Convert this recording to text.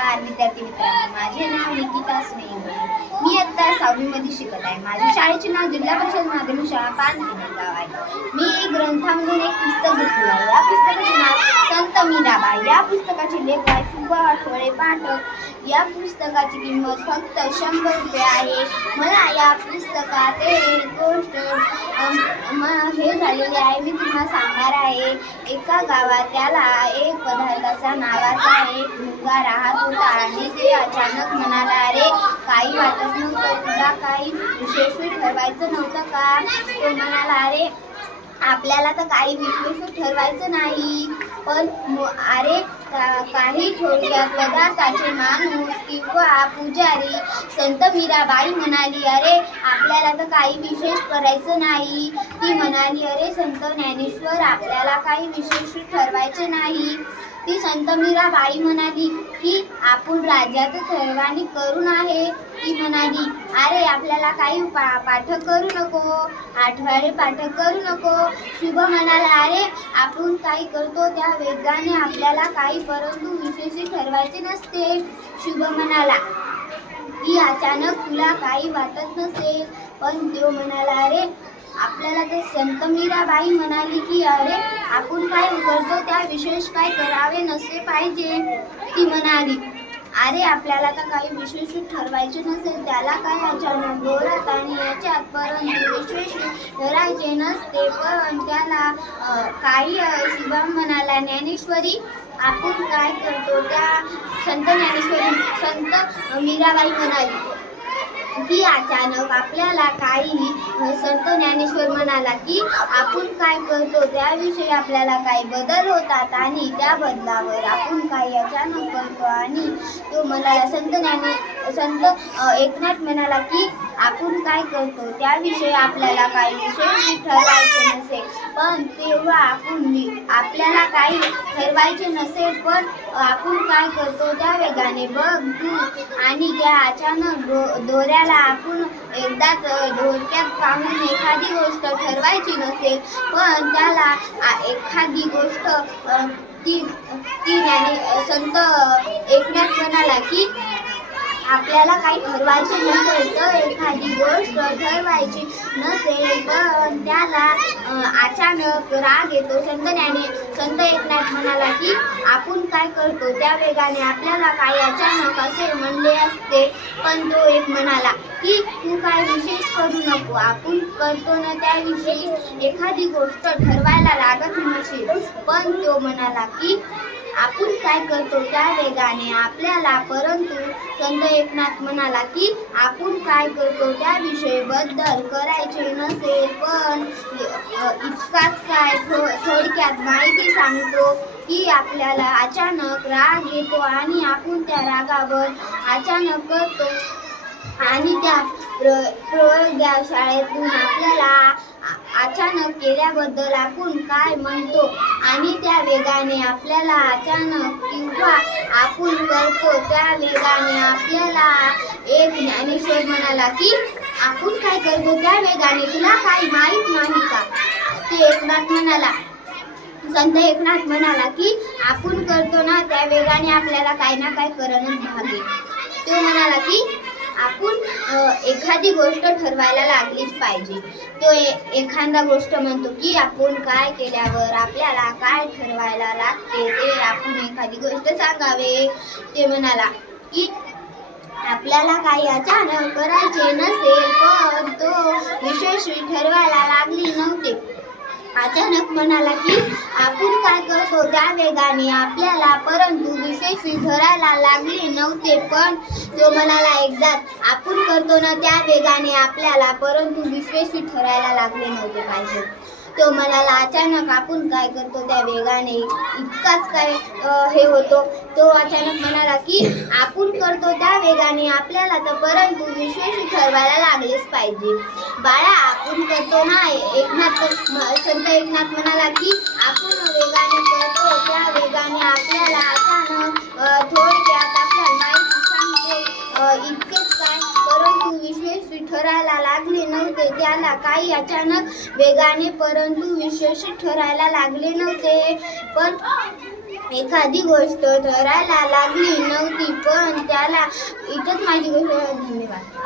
नमस्कार विद्यार्थी मित्रांनो. माझे नाव निकिता स्नेह. मी आता सहावीमध्ये शिकत आहे. माझ्या शाळेचे नाव जिल्हा परिषद माध्यमिक शाळा पानखिंडी गाव आहे. मी एक ग्रंथामधून एक पुस्तक घेतलं आहे. या पुस्तकाचे नाव संत मीराबा या पुस्तकाचे लेख आहे सुबा आठवडे पाठक या पुस्तकाची किंमत फक्त शंभर रुपये आहे. मला या पुस्तकात एक गोष्ट हे झालेली आहे. मी तुम्हाला सांगणार आहे. एका गावात त्याला एक पदार्थाचा नावाचा एक मुलगा राहत होता आणि ते अचानक म्हणाला अरे काही वाटत नव्हतं. तुला काही विशेष ठरवायचं नव्हतं का? तो म्हणाला अरे आपल्याला तर काही विशेष ठरवायचं नाही. पण अरे काही थोडक्यात पदार्थाचे माणूस किंवा पुजारी संत मीराबाई म्हणाली अरे आपल्याला तर काही विशेष करायचं नाही. ती म्हणाली अरे संत ज्ञानेश्वर आपल्याला काही विशेष ठरवायचे नाही. ती संत मीराबाई म्हणाली की आपण राज्यात सर्वांनी करून आहे. ती म्हणाली अरे आपल्याला काही पा पाठक करू नको आठवडे पाठक करू नको. शुभ म्हणाला अरे आपण काही करतो त्या वेगाने आपल्याला काही परंतु विशेष ठरवायचे नसते. शुभ म्हणाला की अचानक तुला काही वाटत नसेल. पण तो म्हणाला अरे आपल्याला ते संत मीराबाई म्हणाली की अरे आपण काय करतो त्या विशेष काय करावे नसले पाहिजे. ती म्हणाली अरे आपल्याला तर काही विशेष ठरवायचे नसेल. त्याला काय अचानक दोरात आणि याच्यात परंतु विशेष ठरायचे नसते. पण त्याला काही शिवम म्हणाला ज्ञानेश्वरी आपण काय करतो? त्या संत ज्ञानेश्वरी संत मीराबाई म्हणाली. की अचानक आपल्याला काही संत ज्ञानेश्वर म्हणाला की आपण काय करतो त्याविषयी आपल्याला काही बदल होतात आणि त्या बदलावर आपण काही अचानक करतो. आणि तो म्हणाला संत ज्ञाने संत एकनाथ म्हणाला की आपण काय करतो त्याविषयी आपल्याला काही विशेष ठरवायचे नसेल. पण तेव्हा आपण आपल्याला काही ठरवायचे नसेल पण आपण काय करतो त्या वेगाने बघ तू. आणि त्या अचानक दो दोऱ्याला आपण एकदाच डोक्यात पाहून एखादी गोष्ट ठरवायची नसेल पण त्याला एखादी गोष्ट ती ती ज्ञानी संत एकनाथ म्हणाला की आपल्याला काही ठरवायचे नसेल तर एखादी गोष्ट ठरवायची नसेल पण त्याला अचानक राग येतो. संत ज्ञानी संत एकनाथ म्हणाला की आपण काय करतो? त्या वेगाने आपल्याला काही अचानक असे म्हणले असते. पण तो एक म्हणाला की तू काय विशेष करू नको. आपण करतो ना त्याविषयी. एखादी गोष्ट ठरवायला लागत नसेल. पण तो म्हणाला की आपण काय करतो त्या वेगाने आपल्याला परंतु संत एकनाथ म्हणाला की आपण काय करतो त्या विषयबद्दल करायचे नसेल पण इतकाच काय थो थोडक्यात माहिती सांगतो की आपल्याला अचानक राग येतो आणि आपण त्या रागावर अचानक करतो. आणि त्या प्र प्रयोगशाळेतून आपल्याला अचानक केल्याबद्दल आपण काय म्हणतो आणि त्या वेगाने आपल्याला अचानक किंवा आपण करतो त्या वेगाने आपल्याला एक ज्ञानेश्वर म्हणाला की आपण काय करतो त्या वेगाने? तुला काही माहीत नाही का? ते एकनाथ म्हणाला. संत एकनाथ म्हणाला की आपण करतो ना त्या वेगाने आपल्याला काही ना काही करणंच भागे तो म्हणाला की आपण एखादी गोष्ट ठरवायला लागलीच पाहिजे. तो ए, एखादा गोष्ट म्हणतो की आपण काय केल्यावर आपल्याला काय ठरवायला लागते? ते आपण एखादी गोष्ट सांगावे. ते म्हणाला की आपल्याला काही अचानक करायचे नसेल पण तो विशेष ठरवायला लागली नव्हते. अचानक म्हणाला की आपण काय करतो त्या वेगाने? आपल्याला परंतु विशेष ठरायला लागले नव्हते पण तो म्हणाला एकदा आपण करतो ना त्या वेगाने आपल्याला परंतु विशेष ठरायला लागले नव्हते पाहिजे. तो म्हणाला अचानक आपण काय करतो त्या वेगाने इतकाच काय हे होतो. तो अचानक म्हणाला की आपण करतो त्या वेगाने आपल्याला तर परंतु विशेष ठरवायला लागलेच पाहिजे. बाळा आपण करतो ना एकनाथ संत एकनाथ म्हणाला की आपण वेगाने करतो त्या वेगाने आपल्याला अचानक थोडं काही अचानक वेगाने परंतु विशेष ठरायला लागले नव्हते. पण एखादी गोष्ट ठरायला लागली नव्हती पण त्याला इथंच माझी गोष्ट धन्यवाद.